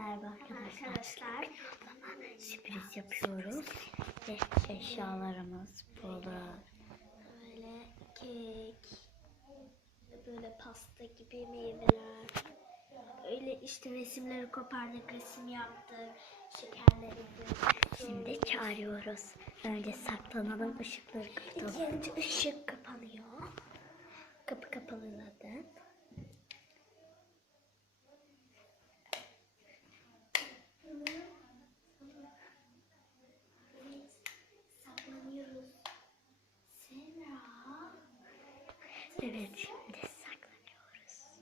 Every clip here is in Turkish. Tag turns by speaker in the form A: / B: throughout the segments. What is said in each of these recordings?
A: Merhaba arkadaşlar.
B: Arkadaşlar
A: sürpriz yapıyoruz. Ve eşyalarımız burada.
B: böyle kek, böyle pasta gibi meyveler. Öyle işte resimleri kopardık, resim yaptık, şekerleri.
A: Şimdi çağırıyoruz. Önce saklanalım ışıkları kapatalım.
B: İkinci ışık kapanıyor. Kapı kapalı zaten. Saklanıyoruz. Semra.
A: Evet şimdi saklanıyoruz.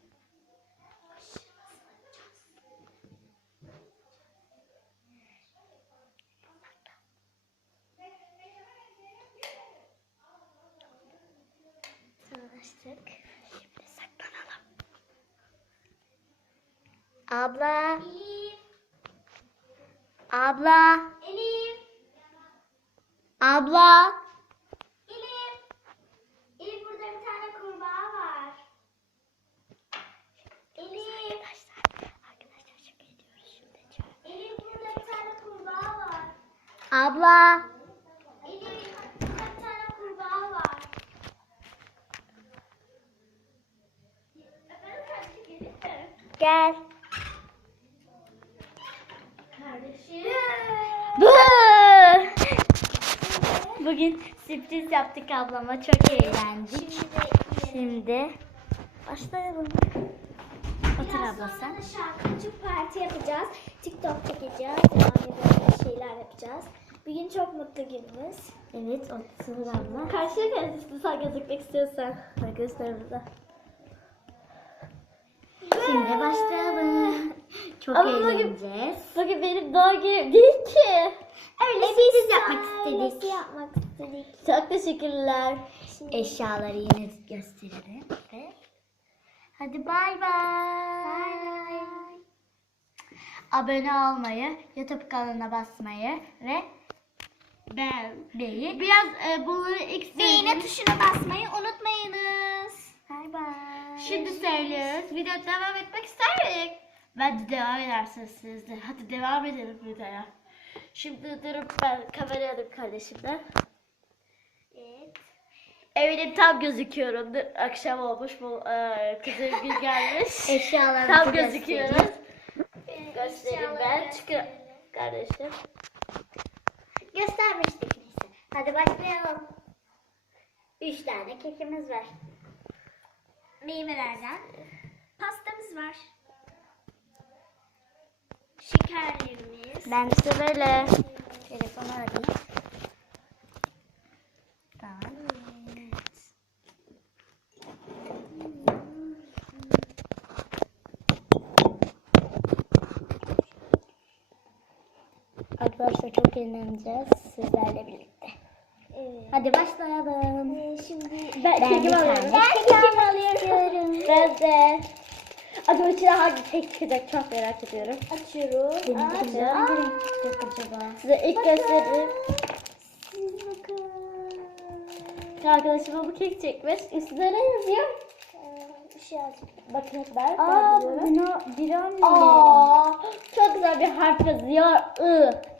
B: Tanıştık.
A: Şimdi saklanalım. Abla.
B: Elif.
A: Abla.
B: Elif.
A: Abla.
B: Elif. Elif burada bir tane kurbağa var. Elif.
A: Arkadaşlar, arkadaşlar şaka ediyoruz. Şimdi çağır.
B: Elif burada bir tane kurbağa var.
A: Abla.
B: Elif burada bir tane kurbağa var. Efendim kardeşim gelin mi?
A: Gel. Bugün sürpriz yaptık ablama. Çok eğlendik.
B: Şimdi
A: Şimdi başlayalım.
B: Biraz
A: abla sen.
B: şarkıcı parti yapacağız. TikTok çekeceğiz. Yani böyle şeyler yapacağız. Bugün çok mutlu günümüz.
A: Evet otur abla.
B: Karşıya kendisi sen gözükmek istiyorsan.
A: Arkadaşlar burada. Şimdi başlayalım. Çok
B: Ama bugün-
A: eğleneceğiz.
B: Bugün benim doğum günüm değil ki.
A: Öyle sürpriz yapmak istedik.
B: yapmak istedik. Çok teşekkürler.
A: Eşyaları yine gösterelim. Hadi bay bay. Abone olmayı, YouTube kanalına basmayı ve beğenmeyi.
B: biraz e, bunları ilk
A: Beğeni
B: tuşuna basmayı unutmayınız.
A: Bay bay.
B: Şimdi söylüyoruz. Video devam etmek ister miyik? Bence devam edersiniz siz de. Hadi devam edelim videoya. Şimdi durup ben kamerayı alayım kardeşimden. Eminim tam gözüküyorum. Dur, Akşam olmuş bu e, kızım gün gelmiş.
A: Eşyalarımızı
B: tam gözüküyoruz. Göstereyim ben. Çıkın kardeşim.
A: Göstermiştik neyse. Hadi başlayalım. Üç tane kekimiz var.
B: Meyvelerden pastamız var. Şekerlerimiz.
A: Ben işte böyle telefonu alayım. Arkadaşlar çok eğleneceğiz sizlerle birlikte.
B: Evet.
A: Hadi başlayalım.
B: Ee, Şimdi
A: Ben,
B: ben kekimi alıyorum.
A: Ben kekimi alıyorum.
B: Ben de. Acaba içine hangi kek çıkacak çok merak ediyorum. Açıyoruz.
A: Benim
B: Aç.
A: hangi renk çıkacak acaba?
B: Size ilk göstereyim.
A: Siz bakın.
B: Arkadaşıma bu kek çekmiş. Üstünde ne yazıyor? Bir şey. Bakın ben.
A: Aa,
B: ben
A: bina, bir
B: Aa, çok güzel bir harf yazıyor. I.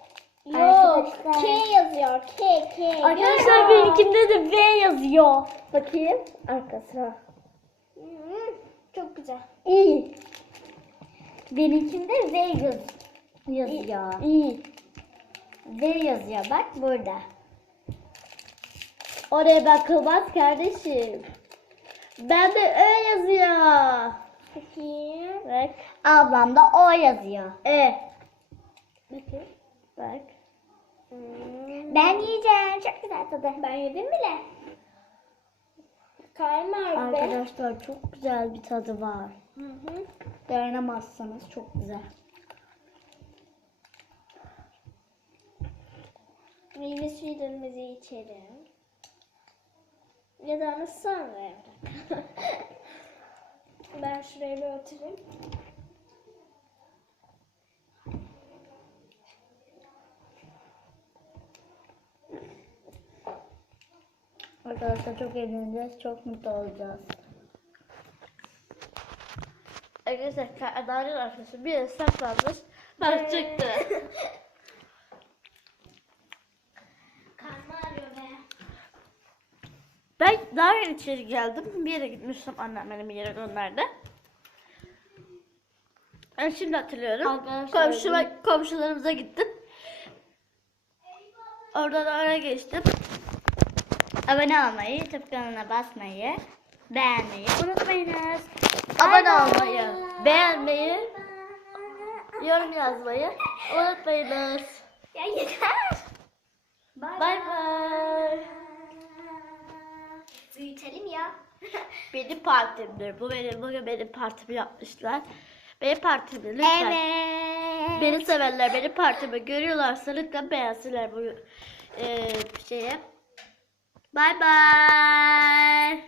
B: Yok. K yazıyor. K, K.
A: Arkadaşlar benimkinde de V yazıyor.
B: Bakayım arkasına. Çok güzel.
A: İyi. Benimkinde V yaz yazıyor.
B: İyi.
A: V yazıyor bak burada.
B: Oraya bakılmaz kardeşim. Ben de Ö yazıyor. Bakayım. Bak.
A: Ablam da O yazıyor.
B: E. Bakayım. Bak.
A: Ben yiyeceğim. Çok güzel tadı.
B: Ben yedim bile. Kaymar be.
A: Arkadaşlar çok güzel bir tadı var.
B: Hı hı.
A: Dayanamazsanız çok güzel.
B: Meyve suyularımızı içelim. Ya da onu sonra ben şuraya bir oturayım.
A: Arkadaşlar çok eğleneceğiz. Çok mutlu olacağız.
B: Arkadaşlar Narin arkadaşım bir yere saklanmış. Ben çıktı.
A: Karnı ağrıyor be.
B: Ben Narin içeri geldim. Bir yere gitmiştim. Annem beni bir yere gönderdi. Ben şimdi hatırlıyorum.
A: Arkadaşlar,
B: Komşuma, komşularımıza gittim. Oradan oraya geçtim.
A: Abone olmayı, YouTube kanalına basmayı, beğenmeyi unutmayınız.
B: Abone olmayı, beğenmeyi, yorum yazmayı unutmayınız.
A: Ya yeter.
B: Bay bay.
A: Büyütelim ya.
B: Benim partimdir. Bu benim, bugün benim partimi yapmışlar. Benim partimdir lütfen.
A: evet.
B: Beni sevenler benim partimi görüyorlarsa lütfen beğensinler bu e, şeye. Bay bay.